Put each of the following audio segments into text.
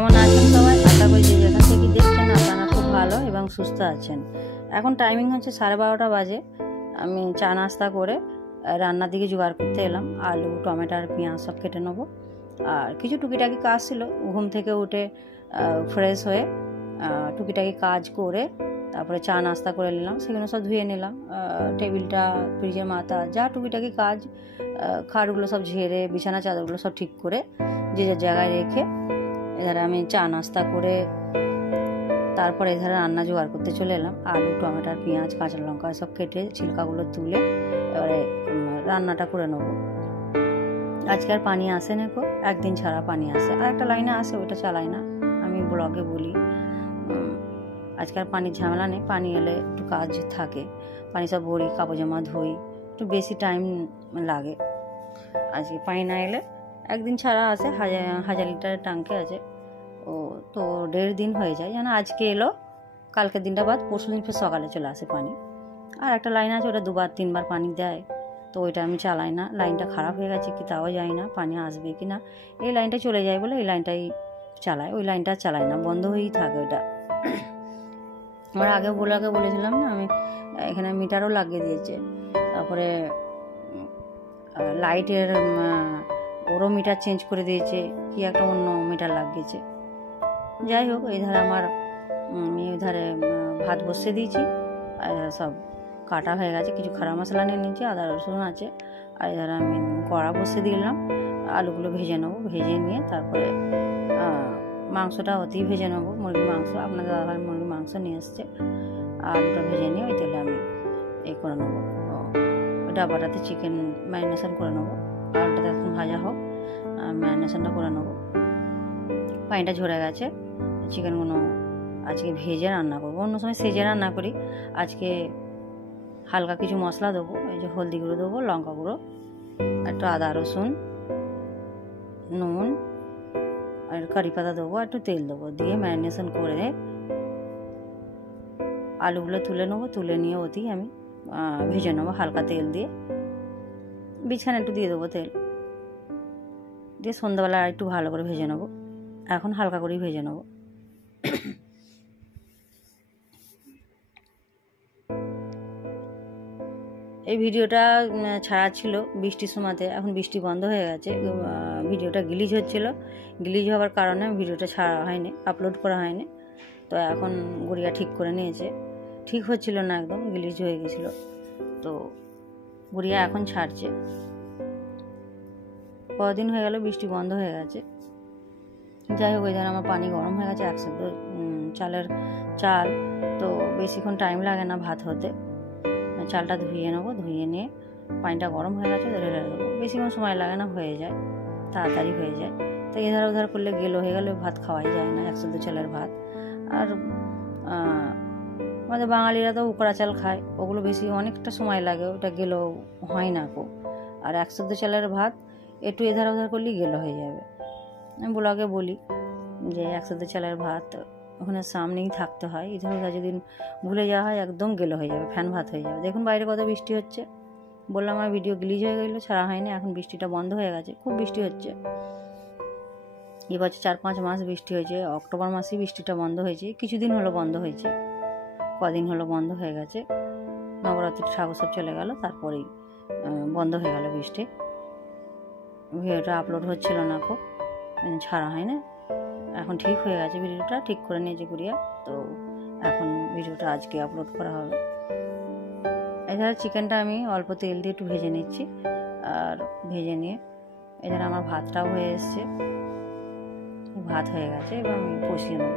কেমন আছেন সবাই? আশা করি যে যেখান থেকে দেখছেন আপনারা খুব ভালো এবং সুস্থ আছেন। এখন টাইমিং হচ্ছে 12:30 বাজে। আমি চা নাস্তা করে রান্নার দিকে জোগাড় করতে এলাম। আলু, টমেটো আর পেঁয়াজ সব কেটে নেবো। আর কিছু টুকিটাকি কাজ ছিল, ঘুম থেকে উঠে ফ্রেশ হয়ে টুকিটাকি কাজ করে তারপরে চা নাস্তা করে নিলাম, সেগুলো সব ধুয়ে নিলাম। টেবিলটা, ফ্রিজের মাথা, যা টুকিটাকি কাজ, খাটগুলো সব ঝেড়ে বিছানা চাদরগুলো সব ঠিক করে যে যার জায়গায় রেখে এধারে আমি চা নাস্তা করে তারপরে এধারে রান্না জোগাড় করতে চলে এলাম। আলু, টমেটো, পেঁয়াজ, কাঁচা লঙ্কা সব কেটে ছিলকাগুলো তুলে এবারে রান্নাটা করে নেবো। আজকে আর পানি আসে না গো, একদিন ছাড়া পানি আসে, আর একটা লাইনে আসে, ওইটা চালাই না, আমি ব্লগে বলি। আজকে আর পানির ঝামেলা নেই, পানি এলে একটু কাজ থাকে, পানি সব ভরি, কাপড় জামা ধুই, একটু বেশি টাইম লাগে। আজকে পানি না এলে একদিন ছাড়া আসে, 1000 লিটারের ট্যাঙ্কে আছে, ও তো 1.5 দিন হয়ে যায়। যেন আজকে এলো, কালকের দিনটা বাদ পরশু দিন ফের সকালে চলে আসে পানি। আর একটা লাইন আছে, ওটা 2-3 বার পানি দেয়, তো ওইটা আমি চালাই না। লাইনটা খারাপ হয়ে গেছে কি তাও জানি না, পানি আসবে কি না। এই লাইনটা চলে যায় বলে এই লাইনটাই চালাই, ওই লাইনটা চালাই না, বন্ধ হয়েই থাকে ওইটা। আমার আগে বলেছিলাম না, আমি এখানে মিটারও লাগিয়ে দিয়েছে, তারপরে লাইটের ওরও মিটার চেঞ্জ করে দিয়েছে, কি একটা অন্য মিটার লাগিয়েছে। যাই হোক, এই ধারে আমার আমি ওই ধারে ভাত বসিয়ে দিয়েছি, আর সব কাটা হয়ে গেছে, কিছু খাড়া মশলা নিয়ে নিয়েছি, আদা রসুন আছে, আর এধারে আমি কড়া বসিয়ে দিলাম। আলুগুলো ভেজে নেবো, ভেজে নিয়ে তারপরে মাংসটা অতি ভেজে নেবো, মুরগির মাংস, আপনাদের দাদাভাই মুরগির মাংস নিয়ে এসছে। আলুটা ভেজে নিয়ে ওই তেলে আমি করে নেবো, ডাবাটাতে চিকেন ম্যারিনেশন করে নেবো। আলুটা এখন ভাজা হোক, ম্যারিনেশনটা করে নেবো। পানিটা ঝরে গেছে, চিকেনগুলো আজকে ভেজে রান্না করবো, অন্য সময় সেজে রান্না করি। আজকে হালকা কিছু মশলা দেবো, এই যে হলদি গুঁড়ো দেবো, লঙ্কা গুঁড়ো, একটু আদা রসুন, নুন আর কারি পাতা দেবো, একটু তেল দেবো, দিয়ে ম্যারিনেশন করে আলুগুলো তুলে নেবো। তুলে নিয়ে ওতেই আমি ভেজে নেবো হালকা তেল দিয়ে, বিছখানে একটু দিয়ে দেবো তেল দিয়ে, সন্ধ্যাবেলা আর একটু ভালো করে ভেজে নেবো। এখন হালকা করেই ভেজে নেবো। এই ভিডিওটা ছাড়া ছিল বৃষ্টির সময়তে, এখন বৃষ্টি বন্ধ হয়ে গেছে, ভিডিওটা গ্লিচ হচ্ছিল, গ্লিচ হওয়ার কারণে ভিডিওটা ছাড়া হয়নি, আপলোড করা হয়নি। তো এখন গুড়িয়া ঠিক করে নিয়েছে, ঠিক হচ্ছিল না, একদম গ্লিচ হয়ে গেছিলো, তো গুড়িয়া এখন ছাড়ছে। কদিন হয়ে গেল বৃষ্টি বন্ধ হয়ে গেছে। যাই হোক, এখানে আমার পানি গরম হয়ে গেছে, 100 চালের চাল, তো বেশিক্ষণ টাইম লাগে না ভাত হতে। চালটা ধুয়ে নেবো, ধুয়ে নিয়ে পানিটা গরম হয়ে গেছে ঢেলে দেবো, বেশিক্ষণ সময় লাগে না, হয়ে যায়, তাড়াতাড়ি হয়ে যায়। তো এধার ওধার করলে গেলো হয়ে গেলে ভাত খাওয়াই যায় না, 100 চালের ভাত। আর আমাদের বাঙালিরা তো উকড়া চাল খায়, ওগুলো বেশি অনেকটা সময় লাগে, ওটা গেলো হয় না কো। আর 100 চালের ভাত একটু এধার ওধার করলেই গেলো হয়ে যাবে। আমি ব্লগে বলি যে 100 চালের ভাত ওখানে সামনেই থাকতে হয়, ইধার ওধার যদি ভুলে যাওয়া হয় একদম গেলো হয়ে যাবে, ফ্যান ভাত হয়ে যাবে। দেখুন বাইরে কত বৃষ্টি হচ্ছে, বললাম আমার ভিডিও গ্লিচ হয়ে গেলো, ছাড়া হয়নি, এখন বৃষ্টিটা বন্ধ হয়ে গেছে, খুব বৃষ্টি হচ্ছে। এবছর 4-5 মাস বৃষ্টি হয়েছে, অক্টোবর মাসেই বৃষ্টিটা বন্ধ হয়েছে, কিছুদিন হলো বন্ধ হয়েছে, কদিন হলো বন্ধ হয়ে গেছে, নবরাত্রির ঠাকুর সব চলে গেল, তারপরেই বন্ধ হয়ে গেল বৃষ্টি। ভিডিওটা আপলোড হচ্ছিল না, খুব ছাড়া হয় না। এখন ঠিক হয়ে গেছে, ভিডিওটা ঠিক করে নিয়েছে গুড়িয়া, তো এখন ভিডিওটা আজকে আপলোড করা হবে। এছাড়া চিকেনটা আমি অল্প তেল দিয়ে একটু ভেজে নিচ্ছি, আর ভেজে নিয়ে এছাড়া আমার ভাতটাও হয়ে এসছে, ভাত হয়ে গেছে, এবার আমি কষিয়ে নেব।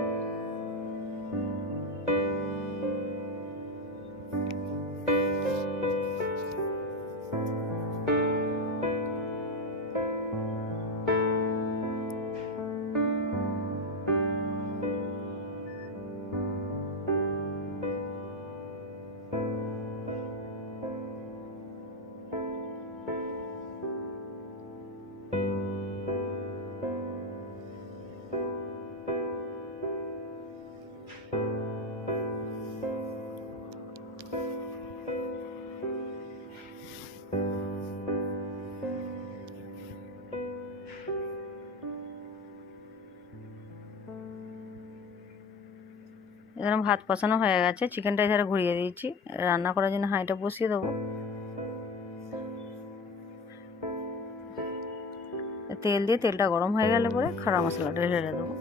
এখানে ভাত কষানো হয়ে গেছে, চিকেনটা এখানে ঘুরিয়ে দিয়েছি। রান্না করার জন্য হাঁড়িটা বসিয়ে দেবো। তেল দিয়ে তেলটা গরম হয়ে গেলে পরে খাড়া মশলাটা ঢেলে দেবো।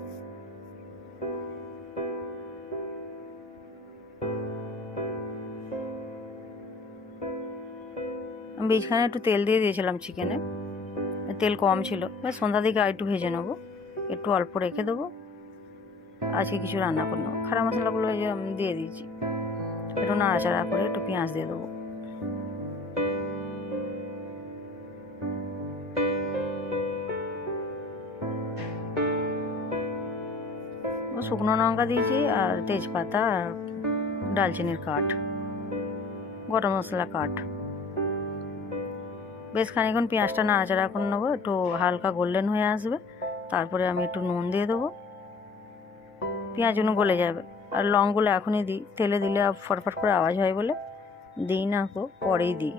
আমি বীজখানে একটু তেল দিয়ে দিয়েছিলাম চিকেনে, তেল কম ছিল। এবার সন্ধ্যা দিকে আর একটু ভেজে নেবো, একটু অল্প রেখে দেবো। আজকে কিছু রান্না করে নেবো। খাড়া মশলাগুলো আমি দিয়ে দিয়েছি, একটু নাড়াচাড়া করে একটু পেঁয়াজ দিয়ে দেবো। শুকনো লঙ্কা দিয়েছি আর তেজপাতা আর ডালচিনির কাঠ, গরম মশলা কাঠ। বেশ খানিক্ষণ পেঁয়াজটা নাড়াচাড়া করে নেবো, একটু হালকা গোল্ডেন হয়ে আসবে। তারপরে আমি একটু নুন দিয়ে দেবো, পেঁয়াজগুলো গলে যাবে। আর লংগুলো এখনই দিই, তেলে দিলে ফটফট করে আওয়াজ হয় বলে দিই না, পরেই দিই।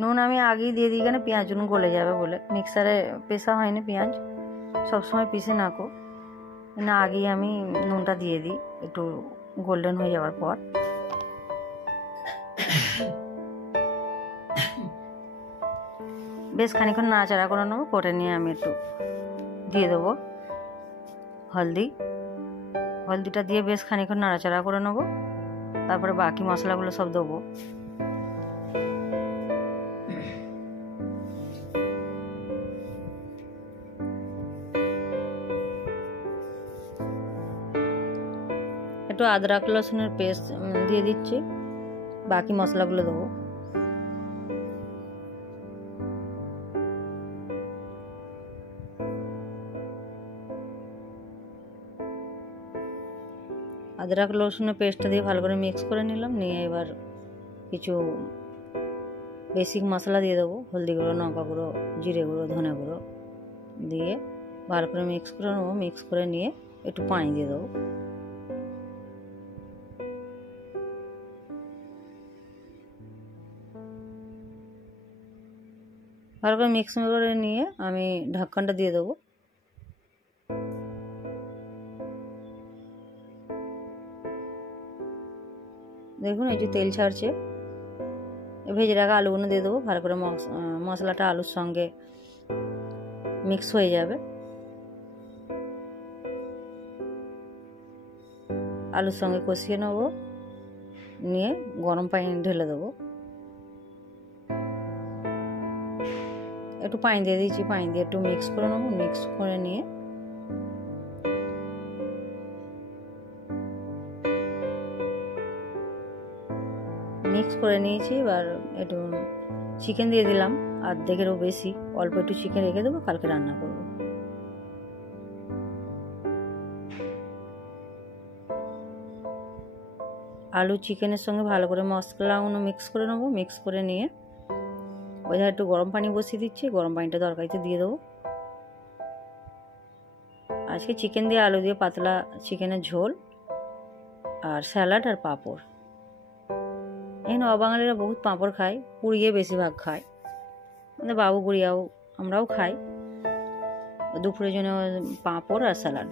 নুন আমি আগেই দিয়ে দিই, কেন পেঁয়াজগুলো গলে যাবে বলে। মিক্সারে পেশা হয়নি পেঁয়াজ, সবসময় পিষে নাকো না, আগেই আমি নুনটা দিয়ে দিই একটু গোল্ডেন হয়ে যাওয়ার পর। বেশ খানিক্ষণ নাড়াচাড়া করে নেবো। করে নিয়ে আমি একটু দিয়ে দেবো হলদিটা দিয়ে বেশ খানিক্ষণ নাড়াচাড়া করে নেবো। তারপরে বাকি মশলাগুলো সব দেবো। একটু আদরক রসুনের পেস্ট দিয়ে দিচ্ছি, বাকি মশলাগুলো দেবো। আদরক রসুনের পেস্টটা দিয়ে ভালো করে মিক্স করে নিলাম। নিয়ে এবার কিছু বেসিক মশলা দিয়ে দেবো, হলদি গুঁড়ো, লঙ্কা গুঁড়ো, জিরে গুঁড়ো, ধনে গুঁড়ো দিয়ে ভালো করে মিক্স করে নেবো। মিক্স করে নিয়ে একটু পানি দিয়ে দেবো। ভালো করে মিক্স করে নিয়ে আমি ঢাকনটা দিয়ে দেবো। দেখুন এই যে তেল ছাড়ছে। ভেজে রাখা আলুগুলো দিয়ে দেবো। ভালো করে মশলাটা আলুর সঙ্গে মিক্স হয়ে যাবে। আলুর সঙ্গে কষিয়ে নেবো, নিয়ে গরম পানি ঢেলে দেবো। একটু পানি দিয়ে দিয়েছি, পানি দিয়ে একটু মিক্স করে নেবো। মিক্স করে নিয়ে নিয়েছি। এবার একটু চিকেন দিয়ে দিলাম, অর্ধেকেরও বেশি। অল্প একটু চিকেন রেখে দেবো, কালকে রান্না করবো। আলু চিকেনের সঙ্গে ভালো করে মশলাগুলো মিক্স করে নেবো। মিক্স করে নিয়ে ওই ধারে একটু গরম পানি বসিয়ে দিচ্ছি। গরম পানিটা তরকারিতে দিয়ে দেবো। আজকে চিকেন দিয়ে আলু দিয়ে পাতলা চিকেনের ঝোল আর স্যালাড আর পাঁপড়। এখানে অবাঙালিরা বহুত পাঁপড় খায়, পুড়িয়ে বেশিরভাগ খায়। আমাদের বাবু গুড়িয়াও আমরাও খাই। দুপুরের জন্য পাঁপড় আর স্যালাড।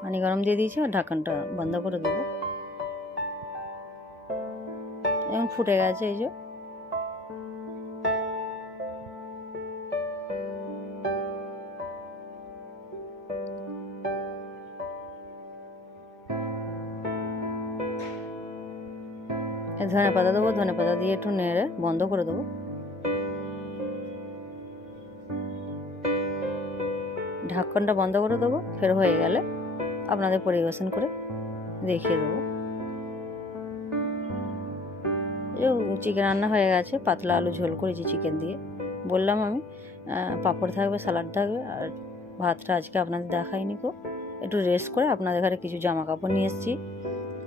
পানি গরম দিয়ে দিয়েছি আর ঢাকনটা বন্ধ করে দেবো। এখন ফুটে গেছে। এই যে ধনে পাতা দেবো। ধনে পাতা দিয়ে একটু নেড়ে বন্ধ করে দেবো। ঢাকনটা বন্ধ করে দেবো। ফের হয়ে গেলে আপনাদের পরিবেশন করে দেখিয়ে দেবো। চিকেন রান্না হয়ে গেছে। পাতলা আলু ঝোল করেছি চিকেন দিয়ে। বললাম আমি পাঁপড় থাকবে, স্যালাড থাকবে। আর ভাতটা আজকে আপনাদের দেখাইনি গো, একটু রেস্ট করে আপনাদের ঘরে কিছু জামা কাপড় নিয়ে এসেছি,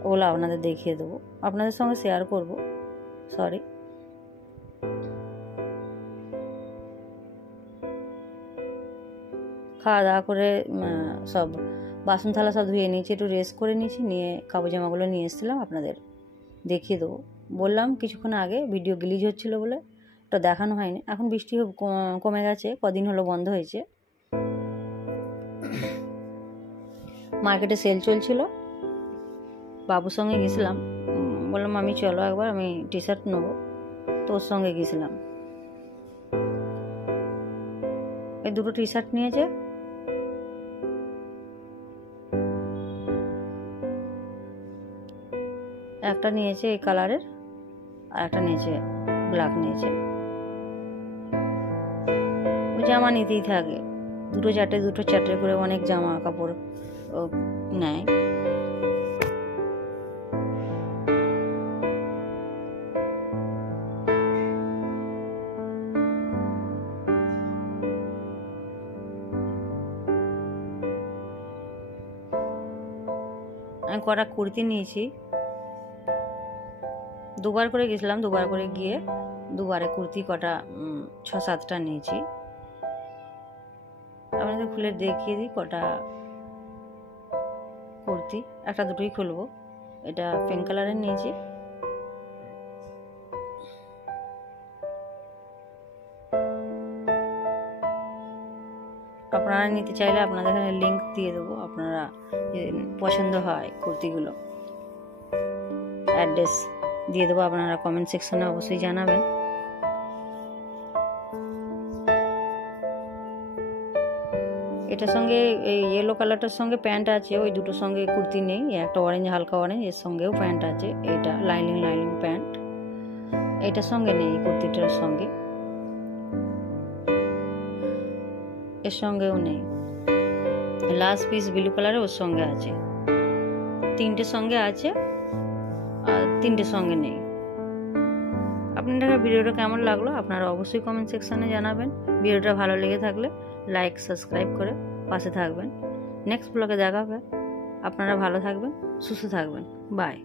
ওগুলো আপনাদের দেখিয়ে দেবো, আপনাদের সঙ্গে শেয়ার করব। সরি। খাওয়া দাওয়া করে সব বাসন থালা সব ধুয়ে নিয়েছি, একটু রেস্ট করে নিয়েছি। নিয়ে কাপড় জামাগুলো নিয়ে এসেছিলাম আপনাদের দেখিয়ে দেবো। বললাম কিছুক্ষণ আগে ভিডিও গ্লিচ হচ্ছিলো বলে ওটা দেখানো হয়নি। এখন বৃষ্টি কমে গেছে, কদিন হলো বন্ধ হয়েছে। মার্কেটে সেল চলছিল, বাবুর সঙ্গে গেছিলাম, বললাম আমি চলো একবার, আমি টি শার্ট নেবো, তো ওর সঙ্গে গেছিলাম। এই দুটো টি শার্ট নিয়েছে, একটা নিয়েছে এই কালারের আর একটা নিয়েছে ব্ল্যাক নিয়েছে। জামা নিতেই থাকে, দুটো চারটে করে অনেক জামা কাপড় নেয়। আমি কটা কুর্তি নিয়েছি, দুবার করে গেছিলাম, দুবার করে গিয়ে দুবারে কুর্তি কটা 6-7টা নিয়েছি। আপনাদের খুলে দেখিয়ে দিই কটা কুর্তি, একটা দুটোই খুলবো। এটা পিঙ্ক কালারের নিয়েছি, আপনারা নিতে চাইলে আপনাদের এখানে লিঙ্ক দিয়ে দেবো, আপনারা পছন্দ হয় কুর্তিগুলো অ্যাড্রেস দিয়ে দেবো, আপনারা কমেন্ট সেকশনে অবশ্যই জানাবেন। এটার সঙ্গে এই ইয়েলো কালারটার সঙ্গে প্যান্ট আছে, ওই দুটোর সঙ্গে কুর্তি নেই। একটা অরেঞ্জ, হালকা অরেঞ্জ, এর সঙ্গেও প্যান্ট আছে, এটা লাইনিং প্যান্ট, এটার সঙ্গে নেই, কুর্তিটার সঙ্গে, এর সঙ্গেও নেই। লাস্ট পিস ব্লু কালারে ওর সঙ্গে আছে, 3টে সঙ্গে আছে আর 3টে সঙ্গে নেই। আপনাদের ভিডিওটা কেমন লাগলো আপনারা অবশ্যই কমেন্ট সেকশনে জানাবেন। ভিডিওটা ভালো লেগে থাকলে লাইক সাবস্ক্রাইব করে পাশে থাকবেন। নেক্সট ব্লগে দেখা হবে। আপনারা ভালো থাকবেন, সুস্থ থাকবেন, বাই।